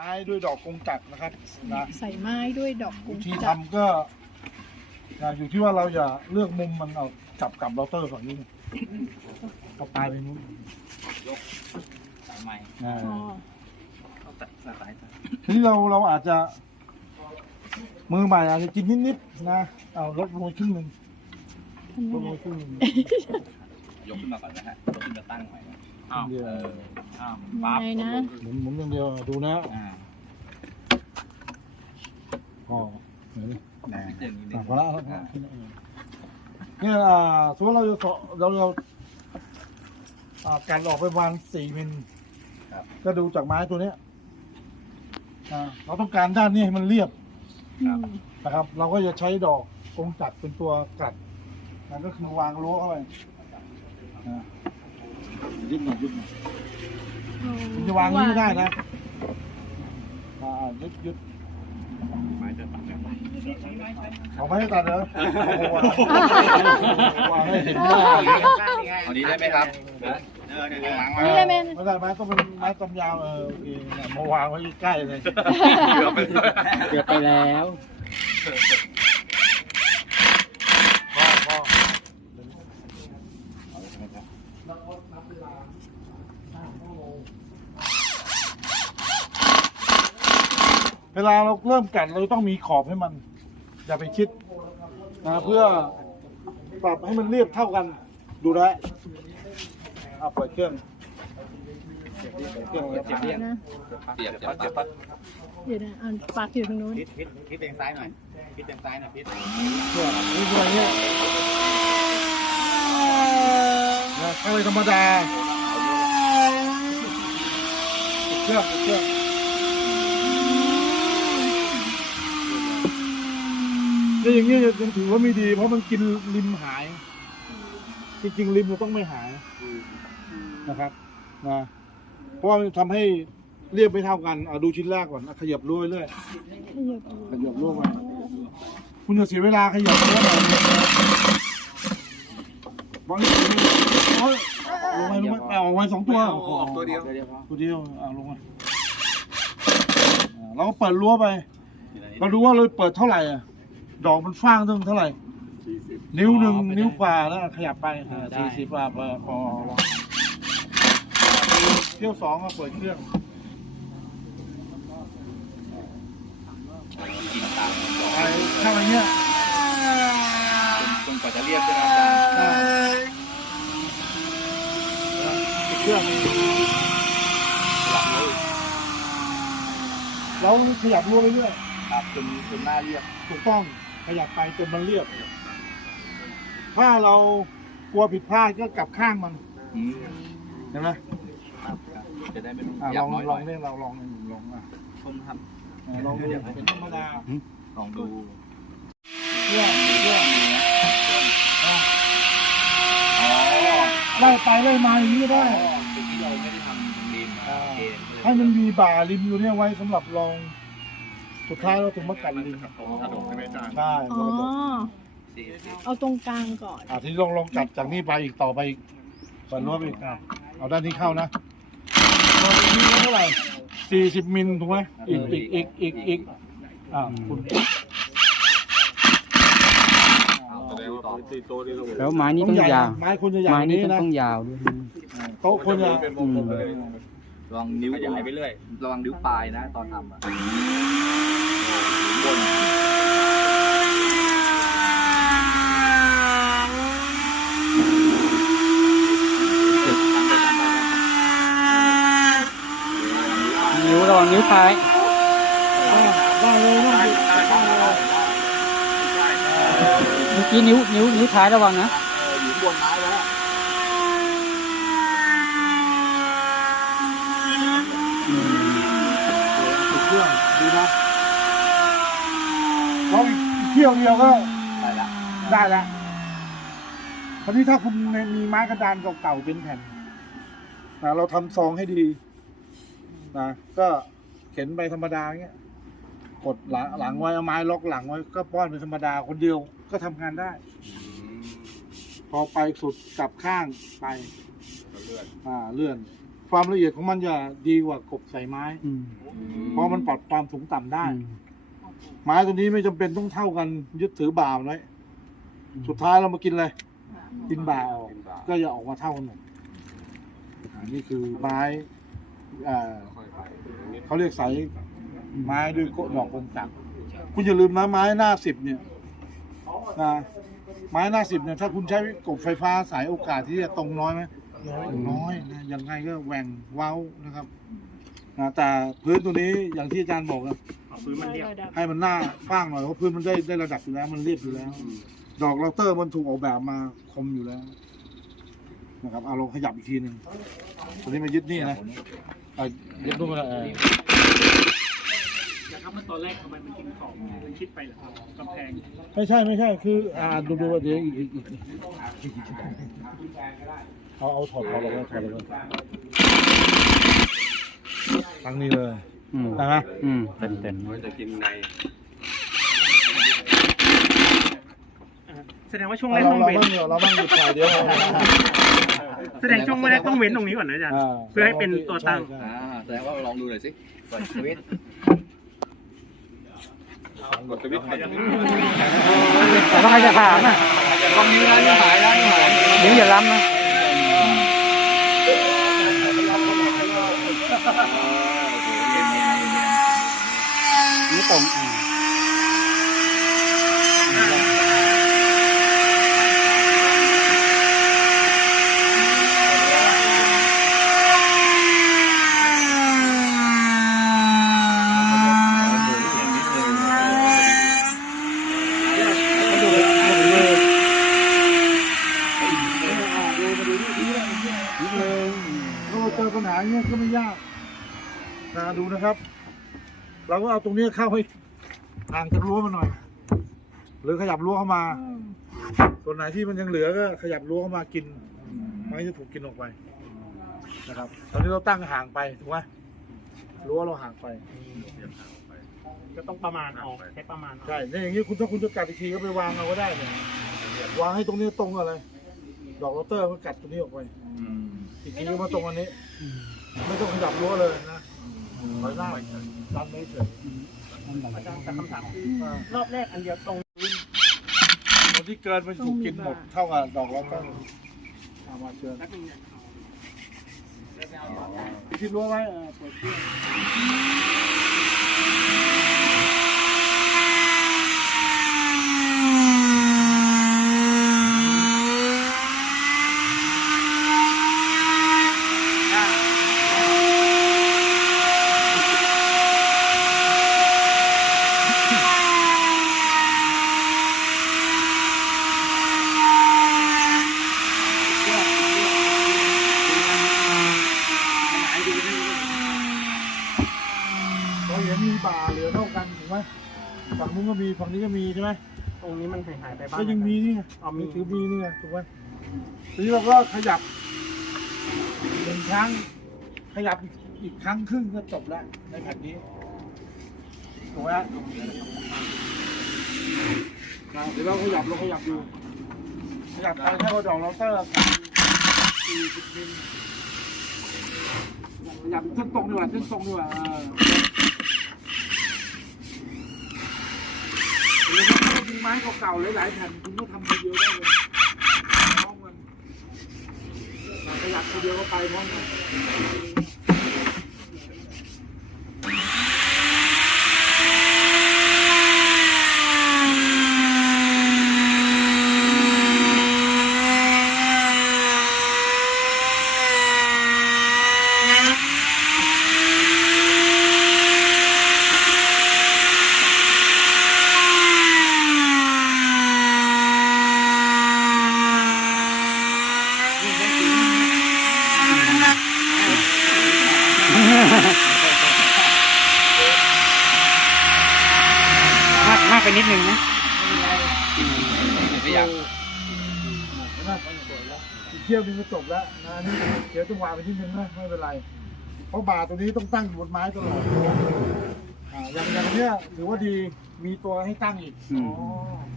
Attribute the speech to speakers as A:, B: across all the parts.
A: ม้ด้วยดอกกงจักรนะครับนะ
B: ใส่ไม้ด้วยดอกกุ
A: วิ
B: ง
A: ธี
B: จักร
A: ทำก็นะอยู่ที่ว่าเราอย่าเลือกมุมมันเอาจับกับเราเตอร์ก่อนนิดนึงเอาปลายไปนู้น
C: สายใหม่
A: อ่า
B: อ๋อ
C: เอาตัดสายสาย
A: ทีนี้เราเราอาจจะ มือใหม่อาจจะกินนิดๆนะเอาลดลงไปครึ่งหนึ่ง
B: ทำ
A: ล
B: ยั
A: ด
B: ง
A: ล
B: ไง
A: งไปครึ่งหนึ่ง
C: ยกขึ้นมาก่อนนะฮะยกขึ้นมาตั้งใหม่นะอ้าว
A: เดียว
C: เอออ้าว
B: ยั
C: ปั๊บ
B: งไงนะ
A: หมุนหมุนอย่างเดียวดูนะ
C: อ่า
A: อ๋อเห็นไหม
C: นะอย่างนี้
A: อะ
C: เนี่ย
A: พอละแล้วเนี่ยอ่าสมมติเราจะสอเราเราอ่ากันออกไปประมาณสี่มิลก็ดูจากไม้ตัวเนี้ยอ่าเราต้องการด้านนี้ให้มันเรียบ
B: อืม
A: นะครับเราก็จะใช้ดอกกงจักรเป็นตัวกัดนั่นก็คือวางรั้วเข้าไปอ่า ยึดหน่อยยึดหน่อยคุณจะวางอย่างนี้ไม่ได้นะอ่ายึดยึด
C: ไม้จะตัดแบบไหน
A: เอาไม้ให้ตัดเหรอโอ้โหวางวางให้เห็นหน้า
C: เอานี้ได้ไหมครับนะเออเดี๋ยววางไว้
B: นี่เลยเมน
A: ไม่ได้ไม้ต้องเป็นไม้ตำยาวเออโอเคเนี่ยมาวางไว้ใกล้ๆเลย
C: เกือบไป
D: เกือบไปแล้ว
A: พ่อพ่อเว ลาเราเริ่มกัดเราต้องมีขอบให้มัน อย่าไปชิดนะเพื่อปรับให้มันเรียบเท่ากัน ดูนะเอาเปิดเครื่องเปิดเครื่องแล้ว
B: เดี๋ยวนะ
C: เสียบเสียบเสียบปั๊บ
B: เดี๋ยวนะอันปากอยู่ตรงนู้น
C: พิษพิษพิษเอียงซ้ายหน่อยพิษเอียงซ้ายหน่อยพิษ
A: เครื่องนี่คืออะไรเนี่ยนะอะไรธรรมดาปิดเครื่องปิดเครื่อง นี่อย่างนี้ยังถือว่าไม่ดี เพราะมันกินริมหาย จริงๆริมเราต้องไม่หายนะครับนะเพราะว่ามันทำให้เรียบไม่เท่ากันเอาดูชิ้นแรกก่อนอะขยับรั้วไปเรื่อย
B: ขยับ
A: ขยับรั้วไปคุณจะเสียเวลาขยับรั้วไปบางทีโอ้ยลงไปลงไปเอาออกมาสองตัว
C: ออกตัวเดียว
A: ตัวเดียวเอาลงมาอ่าเราก็เปิดรั้วไป เราดูว่าเราเปิดเท่าไหร่อะ ดอกมันฟ้างตั้งเท่าไหร่นิ้วหนึ่งนิ้วกว่าแล้วขยับไปสี่สิบว่าพอพอลองเที่ยวสองก็เปิดเครื่อง
C: กินตาม
A: ไปถ้าอะไรเงี้ย
C: จนกว่าจะเรียบใช่ไหมอาจารย์
A: อ่าปิดเครื่อง
C: หลับเลย
A: เราขยับรั้วไปเรื่อย
C: ครับจนจนหน้าเรียบ
A: ถูกต้องข ยับไปจนมันเรียบ ถ้าเรากลัวผิดพลาดก็กลับข้างมัน
C: อืม
A: เห็นไหม
C: ครับครับจะได้ไม่ต้อง
A: อะ
C: อ
A: ล
C: ยา
A: อกง
C: น้อย
A: ล
C: หน่
A: อ
C: องย
A: เล่นเราลองลองอะ
C: ชมครับ
A: อะลองดูเป็นธรรมดา
C: ลองดู
A: เครื่องเครื่องอะ
C: อ๋อ
A: ไล่ไปไล่มาอย่างนี้ก็ได้
C: เป็นที่เราไม่ได้ทำริมนะโอเค
A: ให้มันมีบ่าริมอยู่เนี่ยไว้สำหรับลอง สุดท้ายเราถึงมากัดริม
C: กระดกใช่ไหมอาจารย์
A: ใช่
B: อ๋อ
A: มันก็จะ
C: สี่สิบ
B: เอาตรงกลางก่อน
A: อะทีนี้ลองลองกัดจากนี้ไปอีกต่อไปอีกเปิดรั้วไปอีกอะเอาด้านนี้เข้านะตอนนี้เท่าไหร่สี่สิบมิลถูกไหมอีกอีกอีกอีกอีกอ่าคุณ
C: แสดงว่าตีโตดีลง
D: แล้วไม้นี้ต้อง
A: ใหญ่
D: ยาว
A: นะไม้คุณจะใหญ่
D: ไม้
A: กว่า
D: นี้
A: นี้
D: ต้อง
A: นะ
D: ต้องยาวด้วย
A: โต๊ะคุณจะ
C: เป็นวงกลมเลย ลองนิ้วใหญ่ไปเรื่อย ระวังนิ้วปลายนะ ตอนทำอะบ น
D: นิ้วระวังนิ้วท้าย
A: ได้เลยนะ
D: เมื่อกี้นิ้วนิ้วนิ้วท้ายระวังนะ
C: อยู่บนไม้แล้ว
A: ติดเครื่องดูนะเพราะอีกเที่ยวเดียวก็
C: ได้ละ
A: ได้แล้วคราวนี้ถ้าคุณมีไม้กระดานเก่าๆเป็นแผ่นนะเราทำซองให้ดีนะก็เข็นไปธรรมดาเงี้ยกดหลังหลังไว้เอาไม้ล็อกหลังไว้ก็ป้อนเป็นธรรมดาคนเดียวก็ทำงานได้ พอไปสุดกลับข้างไป
C: เลือด
A: อ่าเลื่อน ความละเอียดของมันจะดีกว่ากบใส่ไม้
D: อืม
A: เพราะมันปรับความสูงต่ำได้
D: อืม
A: ไม้ตัวนี้ไม่จำเป็นต้องเท่ากัน ยึดถือบ่ามันไว้สุดท้ายเรามากินอะไรกินบ่าออกก็จะออกมาเท่ากันหมดอ่านี่คือไม้อ่าเขาเรียกสายไม้ด้วยโกะดอกกงจักรคุณอย่าลืมนะไม้หน้าสิบเนี่ยนะไม้หน้าสิบเนี่ยถ้าคุณใช้กบไฟฟ้าสายโอกาสที่จะตรงน้อยไหมน้อยนะยังไงก็แหว่งเว้านะครับนะแต่พื้นตัวนี้อย่างที่อาจารย์บอกนะ
B: พื้นมันเรียบ
A: ให้มันหน้าฟ้างหน่อยเพราะพื้นมันได้ได้ระดับอยู่แล้ว มันเรียบอยู่แล้ว ดอกเราเตอร์มันถูกออกแบบมาคมอยู่แล้วนะครับเอาลองขยับอีกทีหนึ่งตัวนี้มายึดนี่นะอะยึดนู่นมาเออ
E: นะครับเมื่อตอนแรกทำไมมันกินของมันคิดไปเหรอครับกำแพง
A: ไม่ใช่ไม่ใช่คือ อ่าดูดูว่าเดี๋ยวอีกอีกอีกเอาเอาถอดถอดลงมาถอดลงมาครั้งนี้เลย
D: อืม
A: ได้ไหม
D: อืมเต็มเต็ม
C: จะกินใน
E: แสดงว่าช่วงแร
A: เรา
E: กต้อง
A: เรา
E: เว้น
A: บ้างเดี๋ยวเราบ้างหยุดถ่ายเดี๋ยว
E: แสดงช่วงแรกต้องเว้นตรงนี้ก่อนนะอาจารย์าเพื่อให้เป็นตัวตั้ง
A: ใช่
C: อ่าแสดงว่าลองดูหน่อยสิกดสวิตช์กดสวิตช์
D: แต่ว่าใครจะถามอะ
C: ลองนิ้วนะนิ้วหายนะนิ้วหาย
D: นิ้วอย่าล้ำนะ นิ้ว ตรงอ่า
A: นิดนึงถ้าเราเจอปัญหาเงี้ยก็ไม่ยากนะดูนะครับ เราก็เอาตรงนี้เข้าให้ห่างจากรั้วมาหน่อย หรือขยับรั้วเข้ามา ส่วนไหนที่มันยังเหลือก็ขยับรั้วเข้ามากินไม่งั้นจะถูกกินออกไปนะครับ ตอนนี้เราตั้งห่างไปถูกไหมรั้วเราห่างไป
E: ก็ต้องประมาณเอาใช้ประมาณเอา
A: ใช่เนี่ยอย่างนี้คุณถ้าคุณจะกัดอีกทีก็ไปวางเอาก็ได้เนี่ยวางให้ตรงนี้ตรงอะไร ดอกลอตเตอร์ก็กัดตรงนี้ออกไป อีกทีก็มาตรงอันนี้ ไม่ต้องขยับรั้วเลยนะ ถอยหน้าดันไม่เฉย
E: อาจารย์แต่คำถามคือรอบแรกอันเดียวตรง
A: คนที่เกินมันถูกกินหมดเท่ากับดอกแล้วก็เอามาเชิญที่รั้วไว้เออเปิดเครื่อง เราเห็นมีบ่าเหลือเท่ากันถูกไหมฝั่งนู้นก็มีฝั่งนี้ก็มีใช่ไหม
E: ตรงนี้มันหายหายไปบ้าง
A: ก็ยังมีนี่ไง
E: เอามี
A: มีถือมีนี่ไงถูกไหมทีนี้เราก็ขยับหนึ่งครั้ง ขยับอีกอีกครั้งครึ่งก็จบแล้วในแผ่นนี้ถูกไหมฮะนะเดี๋ยวเราขยับเราขยับดูขยับไปให้เราดอกเราเตอร์สี่สิบมิลขยับเส้นตรงดีกว่าเส้นตรงดีกว่าเออหรือว่าถ้า มีไม้เก่าๆหลายๆแผ่นคุณก็ทำทีเดียวได้เลยพร้อมกันขยับทีเดียวก็ไปพร้อมกัน
D: มากมากไปนิดนึงนะ
C: ขยับ
A: อีกเที่ยวหนึงก็จบแล้วนะอันนี่เดี๋ยวจังหวะไปที่นึงนะไม่เป็นไร เพราะบาร์ตัวนี้ต้องตั้งอยู่บนไม้ตลอดอ่าอย่างอย่างเนี้ยถือว่าดีมีตัวให้ตั้งอีก
D: อืม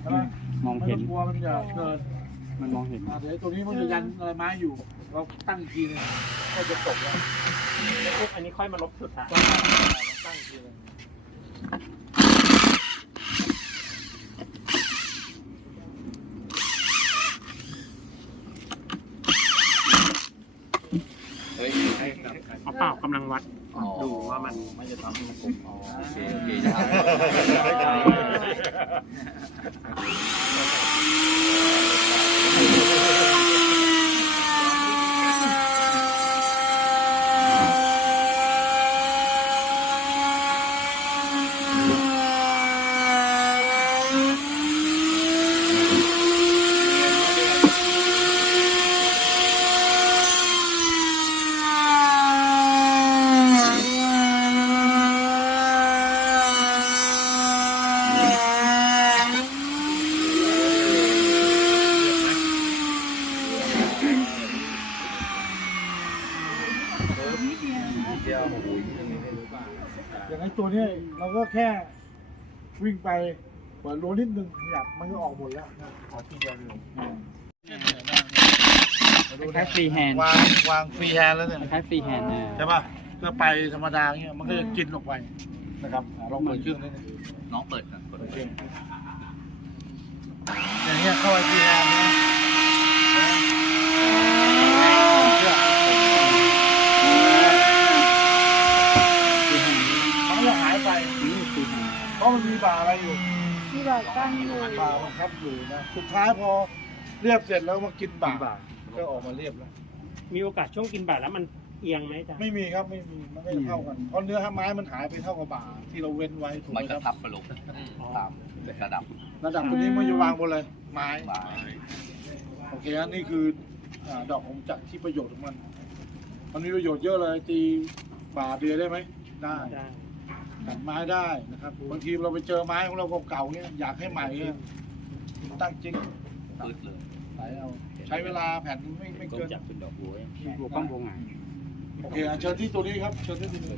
A: ใช่ไหม
D: มอง
A: ไม่
D: เห็
A: ต้
D: น
A: องกลัวมันจะเกิน
D: มันมองเห็น
A: อ่าเดี๋ยวตัวนี้มันจะยันอะไรไม้อยู่ เราตั้งอีกทีนึงก็จะจบแล้ว
E: ปุ๊บอันนี้ค่อยมาลบสุดท้าย
A: ตั้งทีเลย
C: เฮ้ย
E: เอา เปล่ากำลังวัด
C: อ๋อ
E: ดูว่ามัน
A: ไม่จะทำให้มันกลมอ๋อ
C: โอเคโอเคนะครับ
A: อย่างไอ้ตัวเนี้ยเราก็ แค่วิ่งไปเปิดโลนิดนึงขยับมันก็ออกหมดแล้วนะออกทีเดียวเลยอืม
D: คล้ายฟรีแฮนด์
A: วางวางฟรีแฮนด์แล้วเนี่ย
D: คล้ายฟรีแฮนด์นะ
A: ใช่ป่ะก็ไปธรรมดาเงี้ยมันก็จะกินออกไปนะครับอะลองเปิดเครื่องได้เลย
C: น้องเปิดนะเปิด
A: เครื่องอย่างเงี้ยเข้าไปฟรีแฮนด์นะมันก็ จะหายไป
D: นี่ฟรีแฮนด์
A: เพราะมันมีบ่าอะไรอยู่
B: ที่แบบตั้งอยู่
A: บ่าบังคับอยู่นะสุดท้ายพอเรียบเสร็จแล้วมากินบ่าก็ออกมาเรียบแล้ว
E: มีโอกาสช่วงกินบาทแล้วมันเอียงไหมจ๊ะ
A: ไม่มีครับไม่มีมันก็จะเท่ากันเพราะเนื้อไม้มันหายไปเท่ากับบ่าที่เราเว้นไว้ถูกไห
C: มั
A: ม
C: น
A: ค
C: ก็
A: รับ
C: ทับไปลงตามระดับ
A: ระดับตัวนี้มันจะวางบนเลยไม้
C: บ่าย
A: โอเคอันนี้คืออ่าดอกของจักรที่ประโยชน์ของมัน มันมีประโยชน์เยอะเลยตีบ่าเบียร์ได้ไหมได้
E: ได้
A: ตัดไม้ได้นะครับบางทีเราไปเจอไม้ของเราเก่าๆเนี่ยอยากให้ใหม่เนี่ยตั้งจริง
C: พืดเลย
A: ไหลเอาใช้เวลาแผ่นนึงไม่ไม่เกิน
D: จับเป็นดอกบัวบัวป้อมบัวหงาย
A: โอเคอะเชิญที่ตัวนี้ครับเชิญที่ตัวนี้